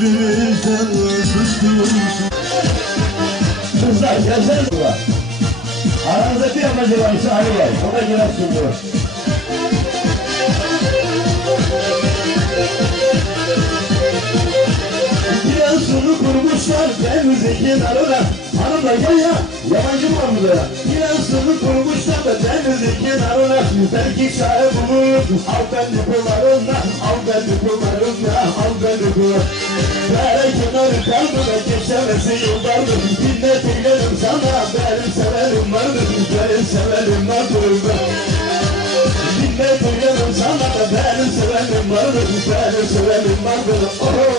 birlikten sustursun Kızlar gelsene buraya. Aranızda bir yabancı varsa Ali var. O da girer şimdi. Giresun'u kurmuşlar denizi kenarına Hanımlar gel ya yabancı mı var burada? Kurmuşlar da denizi kenarına Belki çare bulur al beni kullarına Al beni kullarına al beni kullarına Kaldı da geçemesi yıllardır Minnet eylerim sana benim severim vardır. Benim severim vardır. Minnet eylerim sana benim severim vardır. Benim severim vardır. Oh.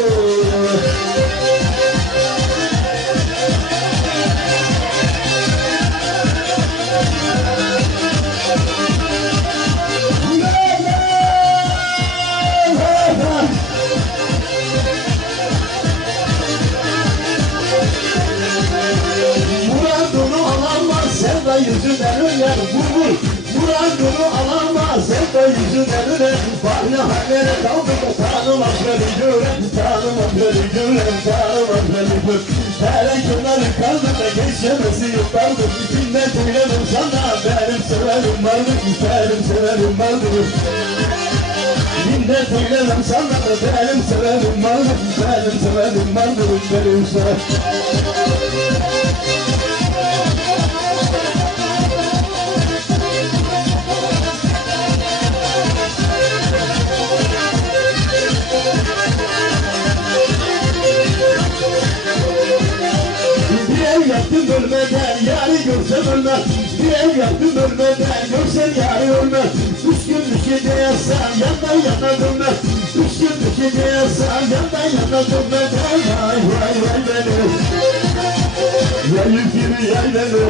Muradını alamaz. Sevda yüzünden öler Var ya hallere kaldı da tanımam beni gören Tanımam beni gören tanımam beni gören Hele kenarı kaldı da geçemesi yıllardır Minnet eyledim sana benim severim vardır. Benim severim vardır. Minnet eyledim sana benim severim vardır. Benim severim vardır benim severim. Bir ev yaptım ölmeden yani görsem ölmem Bir ev yaptım ölmeden görsem yani ölmem Üç gün gece yatsam yandan yana dönmem Üç gün gece yatsam yandan yana dönmem Vay vay vay beni. Yayı gibi yay beni.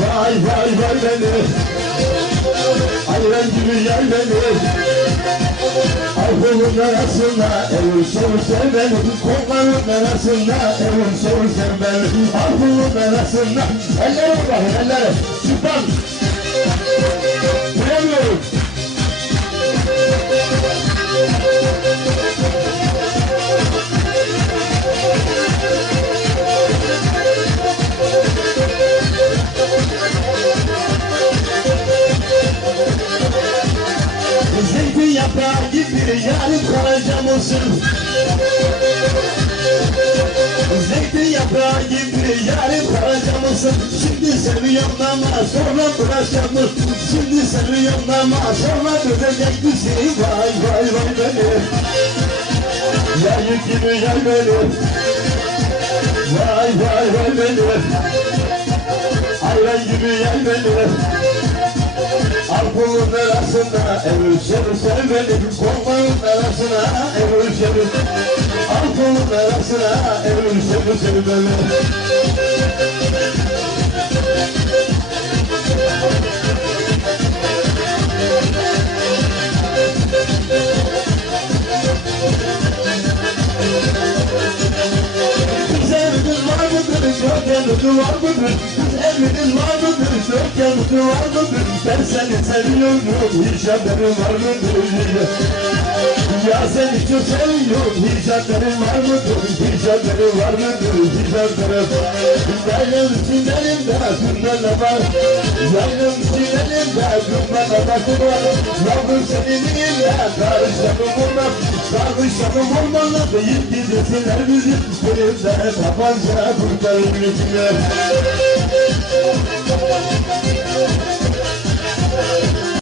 Vay vay vay beni. Ayran gibi yay beni Alkolun arasında soru sen beni Kolların arasında soru sen beni Alkolun arasında. Ellere bakın ellere Süper. Bilemiyorum yarım kalacağım olsun. Zeytin yaprağı gibi yarım kalacağım olsun. Şimdi seviyorum ama sonra bırakacağım olsun Şimdi seviyorum ama sonra dönecek misin Vay vay vay beni Yayı gibi yay beni. Vay vay vay beni. Ayran gibi yay beni Alkolun arasında evvel seni sevmedim Kolların arasına evvel seni Alkolun arasına evvel seni sevmedim yanıtı var mıdır? Evinin var mıdır, yok yanıtı var mıdır? Ben seni seviyorum, hiç haberin var mıdır? Ya sen güzelsin Hicabların var mıdır? Hicabların var mıdır? Hicabların var. Yaylan içindelim de var. Yaylan içindelim de Kırmala bakı var. Yavrum senin de Karışlarım olmaz Karışlarım olmalı Değil gidesinler bizi. Elimde tabanca. Kurtarın bizi Thank.